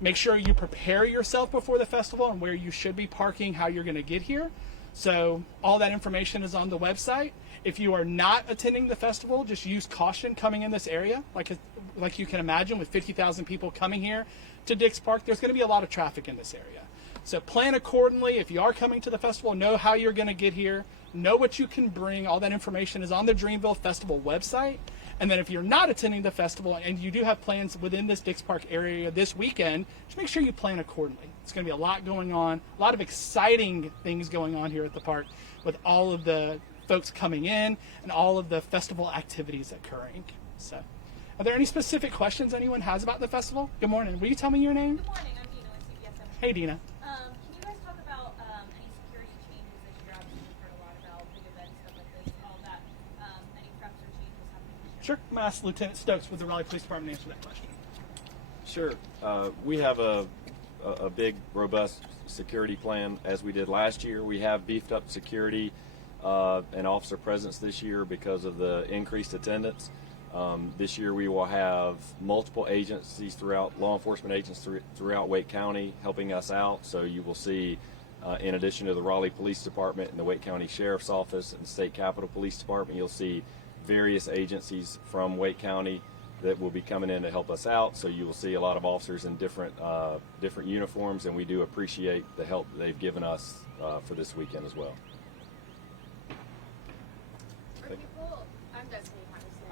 Make sure you prepare yourself before the festival and where you should be parking, how you're going to get here. So all that information is on the website. If you are not attending the festival, just use caution coming in this area. Like you can imagine, with 50,000 people coming here to Dix Park, there's going to be a lot of traffic in this area. So plan accordingly. If you are coming to the festival, know how you're going to get here, know what you can bring. All that information is on the Dreamville Festival website. And then if you're not attending the festival and you do have plans within this Dix Park area this weekend, just make sure you plan accordingly. It's going to be a lot going on, a lot of exciting things going on here at the park with all of the folks coming in and all of the festival activities occurring. So, are there any specific questions anyone has about the festival? Good morning. Will you tell me your name? Good morning. I'm Dina with CBS. Hey, Dina. Can you guys talk about any security changes this year? Obviously, we've heard a lot about big events, stuff like this, all that. Any preps or changes happening this year? Sure. I'm going to ask Lieutenant Stokes with the Raleigh Police Department to answer that question. Sure. We have a big, robust security plan as we did last year. We have beefed up security and officer presence this year because of the increased attendance. This year we will have multiple agencies throughout, law enforcement agents throughout Wake County helping us out. So you will see, in addition to the Raleigh Police Department and the Wake County Sheriff's Office and the State Capitol Police Department, you'll see various agencies from Wake County that will be coming in to help us out. So you will see a lot of officers in different uniforms, and we do appreciate the help they've given us for this weekend as well. For people, I'm Destiny Patterson,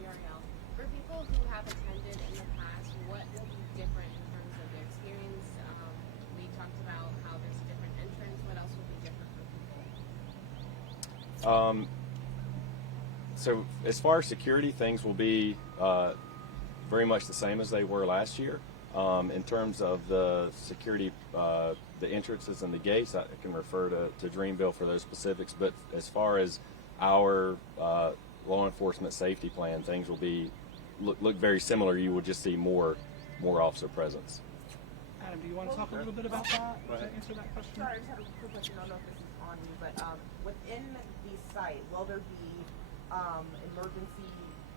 WRAL. For people who have attended in the past, what will be different in terms of their experience? We talked about how there's a different entrance. What else will be different for people? So as far as security, things will be very much the same as they were last year. In terms of the security, the entrances and the gates, I can refer to Dreamville for those specifics. But as far as our law enforcement safety plan, things will be look very similar. You will just see more officer presence. Adam, do you want to talk a little bit about that? To answer that question? Sorry, I just have a quick question. I don't know if this is on you, but within the site, will there be emergency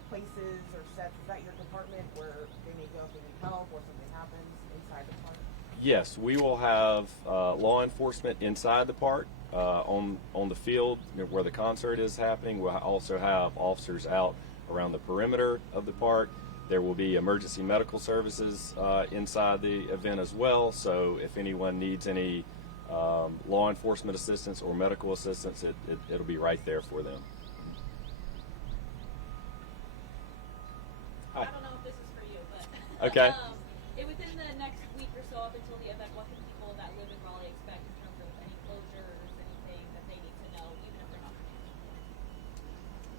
places or sets? Is that your department where they may go if they need help or something happens inside the park? Yes, we will have law enforcement inside the park on the field where the concert is happening. We'll also have officers out around the perimeter of the park. There will be emergency medical services inside the event as well. So if anyone needs any law enforcement assistance or medical assistance, it'll be right there for them. I don't know if this is for you, but Okay. Within the next week or so up until the event, what can people that live in Raleigh expect in terms of any closures, anything that they need to know, even if they're not from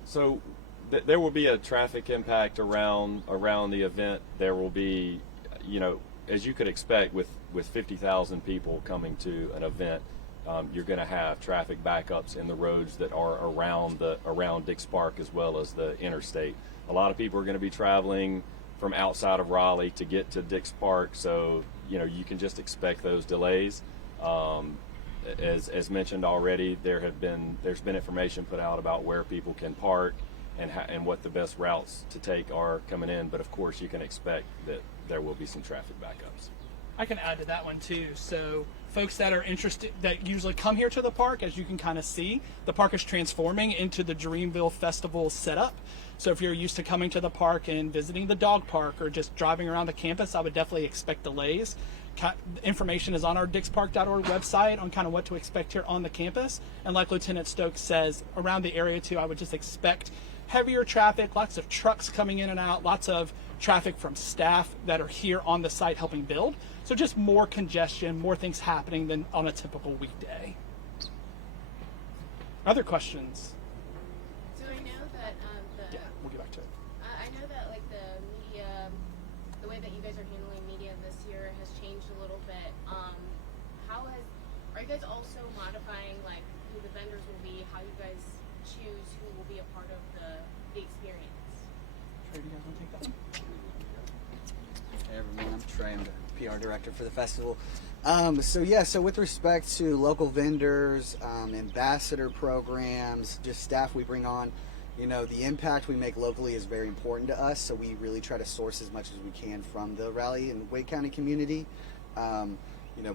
So there will be a traffic impact around the event. There will be, as you could expect with 50,000 people coming to an event, you're going to have traffic backups in the roads that are around Dix Park as well as the interstate. A lot of people are going to be traveling from outside of Raleigh to get to Dix Park, so you can just expect those delays. As mentioned already, there's been information put out about where people can park and what the best routes to take are coming in. But of course, you can expect that there will be some traffic backups. I can add to that one too. So folks that are interested, that usually come here to the park, as you can kind of see, the park is transforming into the Dreamville Festival setup. So if you're used to coming to the park and visiting the dog park or just driving around the campus, I would definitely expect delays. Information is on our dixpark.org website on kind of what to expect here on the campus. And like Lieutenant Stokes says, around the area too, I would just expect heavier traffic, lots of trucks coming in and out, lots of traffic from staff that are here on the site helping build. So just more congestion, more things happening than on a typical weekday. Other questions? So I know that Yeah, we'll get back to it. I know that like the media, the way that you guys are handling media this year has changed a little bit. Are you guys also modifying like who the vendors will be, how you guys choose who will be a part of the experience? Trey, do you guys want to take that one? Hey everyone, I'm Trey. I'm the PR director for the festival. So with respect to local vendors, ambassador programs, just staff we bring on, You know, the impact we make locally is very important to us, so we really try to source as much as we can from the Raleigh and Wake County community. You know,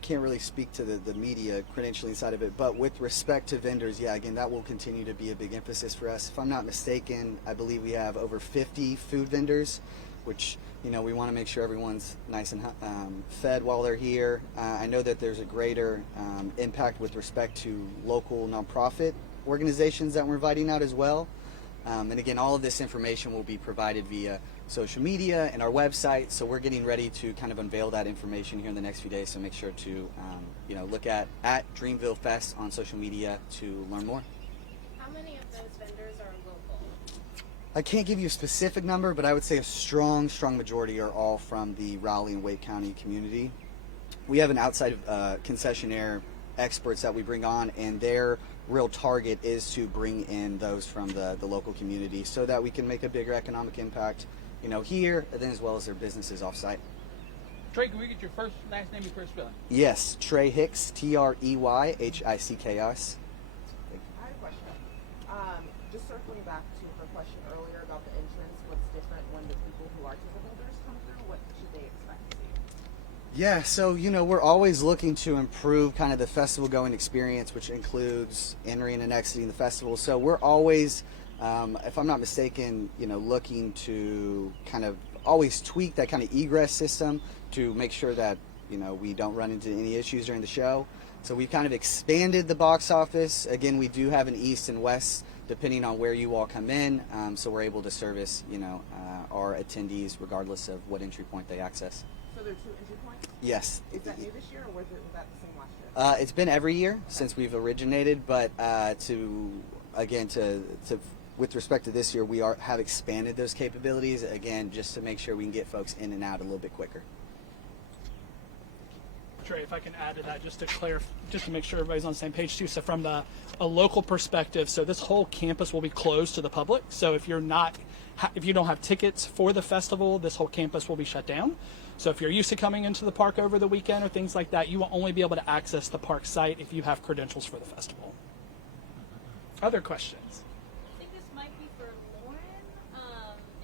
can't really speak to the media credentialing side of it, but with respect to vendors, yeah, again, that will continue to be a big emphasis for us. If I'm not mistaken, I believe we have over 50 food vendors, which, you know, we want to make sure everyone's nice and fed while they're here. I know that there's a greater impact with respect to local nonprofit organizations that we're inviting out as well. And again, all of this information will be provided via social media and our website. So we're getting ready to kind of unveil that information here in the next few days. So make sure to, you know, look at Dreamville Fest on social media to learn more. How many of those vendors are local? I can't give you a specific number, but I would say a strong majority are all from the Raleigh and Wake County community. We have an outside concessionaire experts that we bring on, and their real target is to bring in those from the local community so that we can make a bigger economic impact, you know, here, and then as well as their businesses off-site. Trey, can we get your first last name and first spelling? Yes, Trey Hicks, Treyhicks. I have a question. Just circling back to her question earlier about the entrance, what's different when the people who are ticket holders come through? What should they expect to see? Yeah, so, you know, we're always looking to improve kind of the festival going experience, which includes entering and exiting the festival. So we're always, if I'm not mistaken, you know, looking to kind of always tweak that kind of egress system to make sure that, you know, we don't run into any issues during the show. So we've kind of expanded the box office. Again, we do have an east and west depending on where you all come in. So we're able to service, you know, our attendees regardless of what entry point they access. So there are 2 entry points? Yes. Is that new this year, or was that the same last year? It's been every year since we've originated, but with respect to this year, we have expanded those capabilities again, just to make sure we can get folks in and out a little bit quicker. Trey, if I can add to that, just to clarify, just to make sure everybody's on the same page too. So from a local perspective, so this whole campus will be closed to the public. So if you don't have tickets for the festival, this whole campus will be shut down. So if you're used to coming into the park over the weekend or things like that, you will only be able to access the park site if you have credentials for the festival. Other questions? I think this might be for Lauren,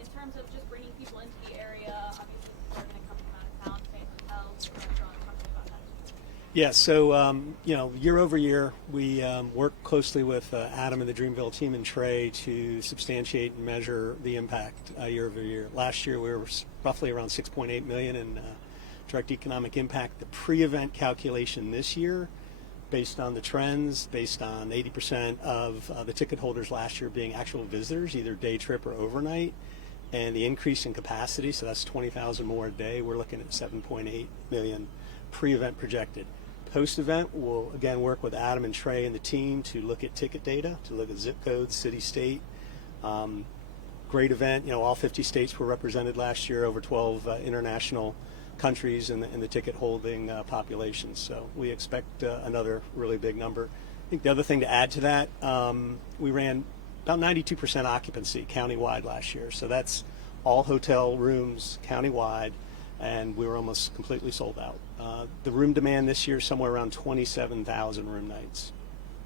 in terms of just bringing people into the area. Obviously, people are going to come from out of town, stay in hotels, restaurants, talk to me about that. Yeah, so you know, year over year, we work closely with Adam and the Dreamville team and Trey to substantiate and measure the impact year over year. Last year, we were roughly around 6.8 million in direct economic impact. The pre-event calculation this year, based on the trends, based on 80% of the ticket holders last year being actual visitors, either day trip or overnight, and the increase in capacity, so that's 20,000 more a day, we're looking at 7.8 million pre-event projected. Post-event, we'll again work with Adam and Trey and the team to look at ticket data, to look at zip codes, city, state. Great event, you know, all 50 states were represented last year, over 12 international countries in the ticket holding populations. So we expect another really big number. I think the other thing to add to that, we ran about 92% occupancy countywide last year. So that's all hotel rooms countywide, and we were almost completely sold out. The room demand this year is somewhere around 27,000 room nights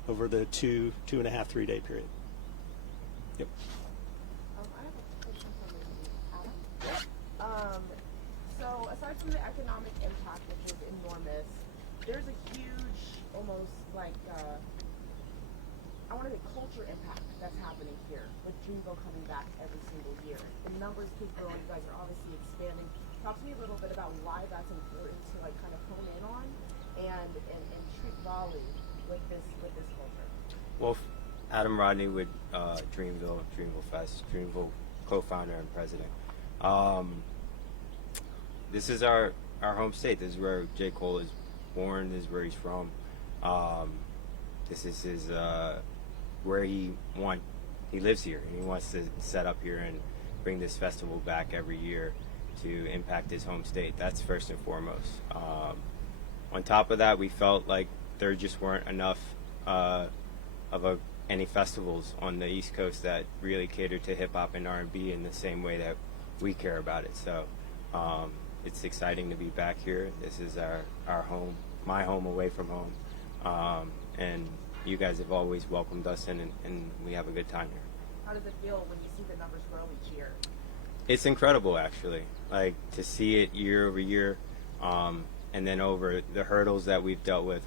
over the 2.5, 3 day period. Yep. I have a question for Adam. So aside from the economic impact, which is enormous, there's a huge, almost like, I want to say culture impact that's happening here with Dreamville coming back every single year. The numbers keep growing. You guys are obviously expanding. Talk to me a little bit about why that's important to like kind of hone in on and treat Raleigh with this culture. Well, Adam Rodney with Dreamville Fest, Dreamville co-founder and president. This is our home state. This is where J. Cole is born. This is where he's from. This is his where he lives here, and he wants to set up here and bring this festival back every year to impact his home state. That's first and foremost. On top of that, we felt like there just weren't enough any festivals on the East Coast that really catered to hip hop and R&B in the same way that we care about it. So it's exciting to be back here. This is our home, my home away from home, and you guys have always welcomed us in, and we have a good time here. How does it feel when you see the numbers grow each year? It's incredible, actually. Like to see it year over year, and then over the hurdles that we've dealt with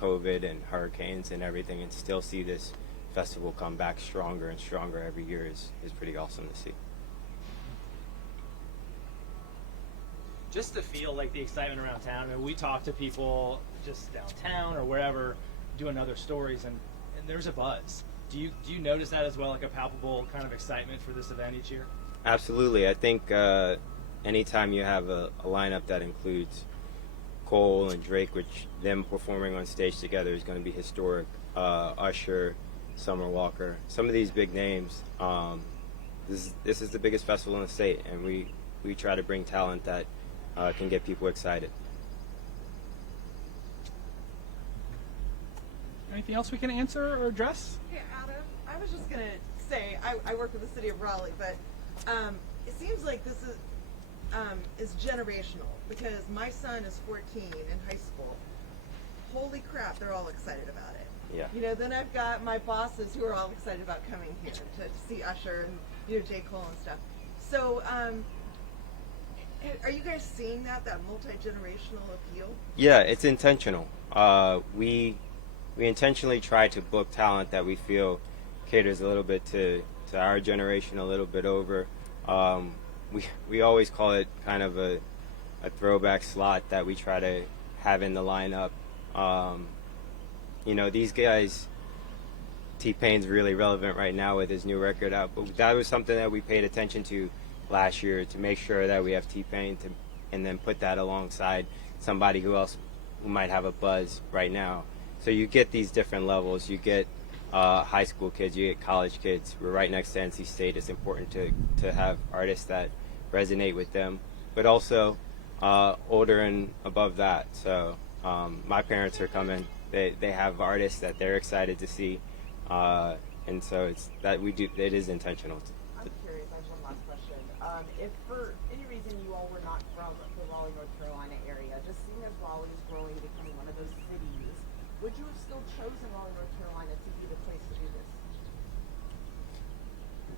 COVID and hurricanes and everything, and still see this festival come back stronger and stronger every year is pretty awesome to see. Just to feel like the excitement around town. I mean, we talk to people just downtown or wherever, doing other stories, and there's a buzz. Do you notice that as well, like a palpable kind of excitement for this event each year? Absolutely. I think anytime you have a lineup that includes Cole and Drake, which them performing on stage together is going to be historic. Usher, Summer Walker, some of these big names. This is the biggest festival in the state, and we try to bring talent that can get people excited. Anything else we can answer or address? Yeah, Adam, I was just going to say, I work for the city of Raleigh, but it seems like this is generational, because my son is 14 in high school. Holy crap, they're all excited about it. Yeah. You know, then I've got my bosses who are all excited about coming here to see Usher and, you know, J. Cole and stuff. So, are you guys seeing that multi-generational appeal? Yeah, it's intentional. We intentionally try to book talent that we feel caters a little bit to our generation, a little bit over. We always call it kind of a throwback slot that we try to have in the lineup. You know, these guys, T-Pain's really relevant right now with his new record out, but that was something that we paid attention to last year to make sure that we have T-Pain and then put that alongside somebody who might have a buzz right now. So you get these different levels. You get high school kids, you get college kids. We're right next to NC State. It's important to have artists that resonate with them, but also older and above that. So my parents are coming. They have artists that they're excited to see, and so it's that we do. It is intentional. I'm curious, I have one last question. If for any reason you all were not from the Raleigh, North Carolina area, just seeing as Raleigh is growing and becoming one of those cities, would you have still chosen Raleigh, North Carolina to be the place to do this?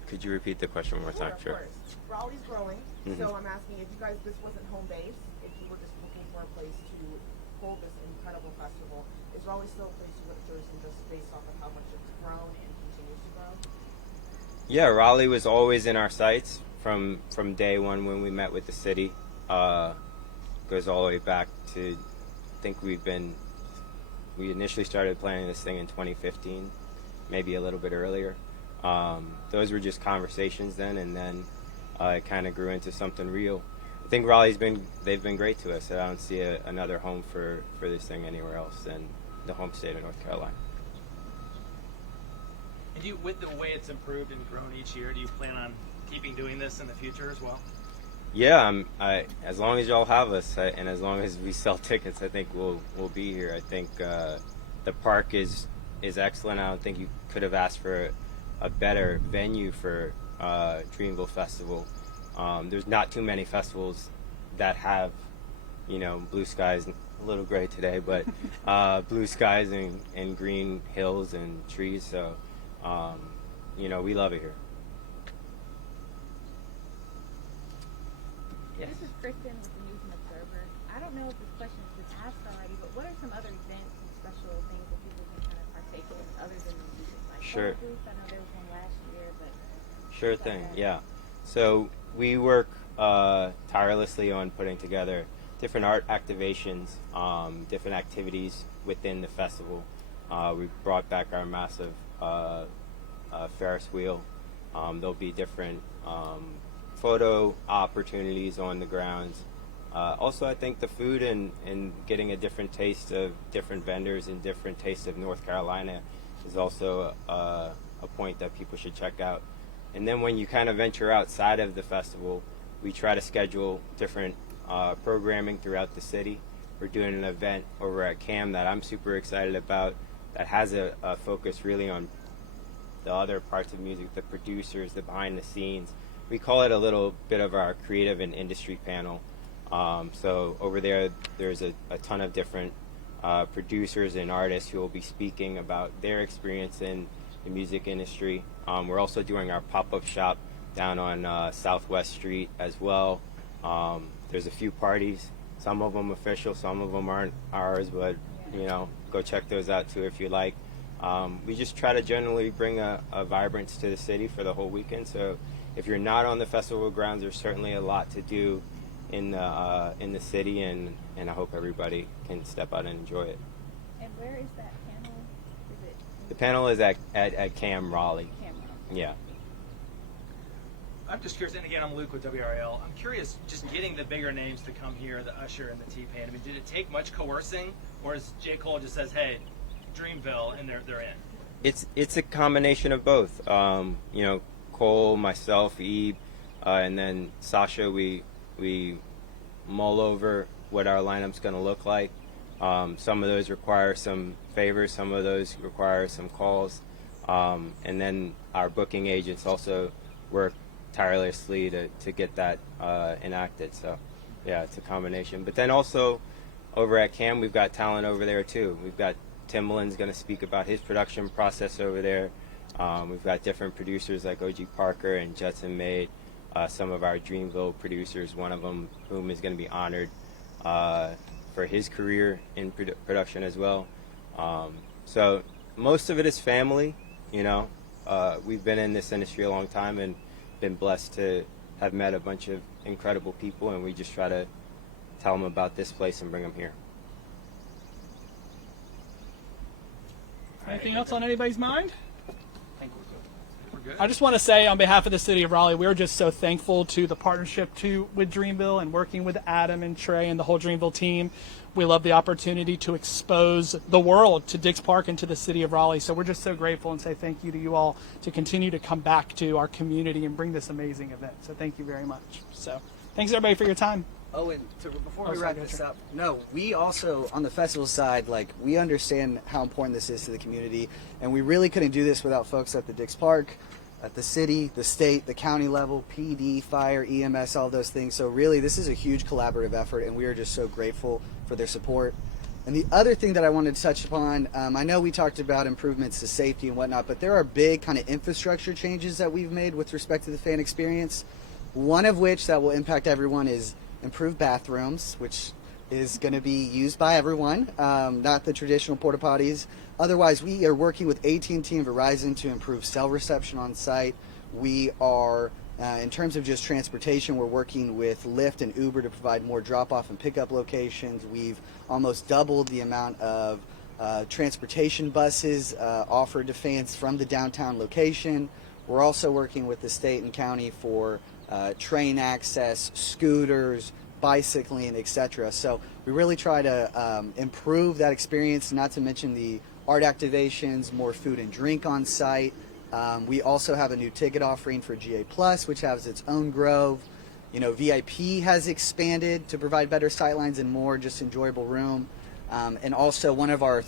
Could you repeat the question one more time? Of course. Raleigh's growing, so I'm asking if you guys, this wasn't home base, if you were just looking for a place to hold this incredible festival, is Raleigh still a place you would have chosen just based off of how much it's grown and continues to grow? Yeah, Raleigh was always in our sights from day one when we met with the city. Goes all the way back to, I think we initially started planning this thing in 2015, maybe a little bit earlier. Those were just conversations then, and then it kind of grew into something real. I think they've been great to us. I don't see another home for this thing anywhere else than the home state of North Carolina. And with the way it's improved and grown each year, do you plan on keeping doing this in the future as well? Yeah, as long as y'all have us, and as long as we sell tickets, I think we'll be here. I think the park is excellent. I don't think you could have asked for a better venue for Dreamville Festival. There's not too many festivals that have, blue skies, a little gray today, but blue skies and green hills and trees. So, we love it here. Yes. This is Kristen with the News and Observer. I don't know if this question has been asked already, but what are some other events and special things that people can kind of partake in other than the music? Like Sure. photo booths? I know there was one last year, but Sure thing, yeah. So we work tirelessly on putting together different art activations, different activities within the festival. We brought back our massive Ferris wheel. There'll be different photo opportunities on the grounds. Also, I think the food and getting a different taste of different vendors and different taste of North Carolina is also a point that people should check out. And then when you kind of venture outside of the festival, we try to schedule different programming throughout the city. We're doing an event over at CAM that I'm super excited about that has a focus really on the other parts of music, the producers, the behind the scenes. We call it a little bit of our creative and industry panel. So over there's a ton of different producers and artists who will be speaking about their experience in the music industry. We're also doing our pop-up shop down on Southwest Street as well. There's a few parties, some of them official, some of them aren't ours, but you know, go check those out too if you like. We just try to generally bring a vibrance to the city for the whole weekend. So if you're not on the festival grounds, there's certainly a lot to do in the city, and I hope everybody can step out and enjoy it. And where is that panel? Is it The panel is at Cam Raleigh. camera? Yeah. I'm just curious, and again, I'm Luke with WRAL. I'm curious, just getting the bigger names to come here, the Usher and the T-Pain. I mean, did it take much coercing, or is J. Cole just says, "Hey, Dreamville," and they're in? It's a combination of both. You know, Cole, myself, Ebe, and then Sasha. We mull over what our lineup's going to look like. Some of those require some favors, some of those require some calls, and then our booking agents also work tirelessly to get that enacted. So yeah, it's a combination. But then also over at Cam, we've got talent over there too. We've got Timbaland's going to speak about his production process over there. We've got different producers like OG Parker and Judson Made, some of our Dreamville producers, one of them whom is going to be honored for his career in production as well. So most of it is family, you know. We've been in this industry a long time and been blessed to have met a bunch of incredible people, and we just try to tell them about this place and bring them here. Anything else on anybody's mind? I think we're good. I just want to say on behalf of the city of Raleigh, we're just so thankful to the partnership with Dreamville and working with Adam and Trey and the whole Dreamville team. We love the opportunity to expose the world to Dix Park and to the city of Raleigh. So we're just so grateful and say thank you to you all to continue to come back to our community and bring this amazing event. So thank you very much. So thanks everybody for your time. Oh, and before we sorry, wrap go this Trey. up, no, we also, on the festival side, like, we understand how important this is to the community, and we really couldn't do this without folks at the Dix Park, at the city, the state, the county level, PD, fire, EMS, all those things. So really, this is a huge collaborative effort, and we are just so grateful for their support. And the other thing that I wanted to touch upon, I know we talked about improvements to safety and whatnot, but there are big kind of infrastructure changes that we've made with respect to the fan experience. One of which that will impact everyone is improved bathrooms, which is going to be used by everyone, not the traditional porta potties. Otherwise, we are working with AT&T and Verizon to improve cell reception on site. We are, in terms of just transportation, we're working with Lyft and Uber to provide more drop-off and pickup locations. We've almost doubled the amount of transportation buses offered to fans from the downtown location. We're also working with the state and county for train access, scooters, bicycling, etc. So we really try to improve that experience, not to mention the art activations, more food and drink on site. We also have a new ticket offering for GA Plus, which has its own grove. You know, VIP has expanded to provide better sightlines and more just enjoyable room. And also one of our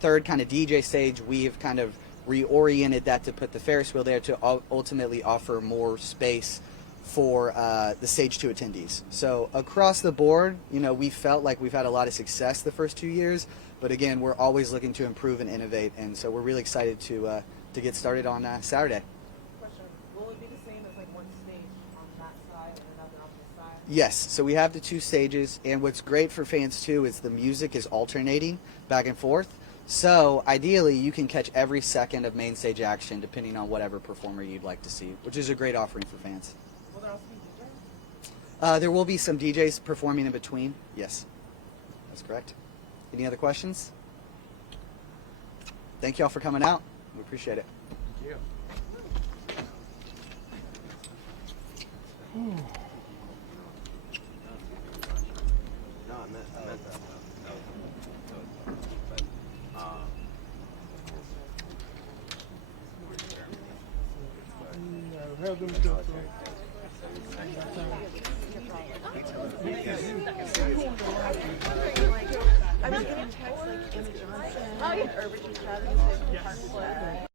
third kind of DJ stage, we have kind of reoriented that to put the Ferris wheel there to ultimately offer more space for the Stage 2 attendees. So across the board, you know, we felt like we've had a lot of success the first 2 years, but again, we're always looking to improve and innovate, and so we're really excited to get started on Saturday. Question: will it be the same as like one stage on that side and another on this side? Yes, so we have the two stages, and what's great for fans too is the music is alternating back and forth. So ideally, you can catch every second of main stage action depending on whatever performer you'd like to see, which is a great offering for fans. Will there also be DJs? There will be some DJs performing in between. Yes, that's correct. Any other questions? Thank you all for coming out. We appreciate it. Thank you. I'm getting texts like Emma Johnson or Richard Travis.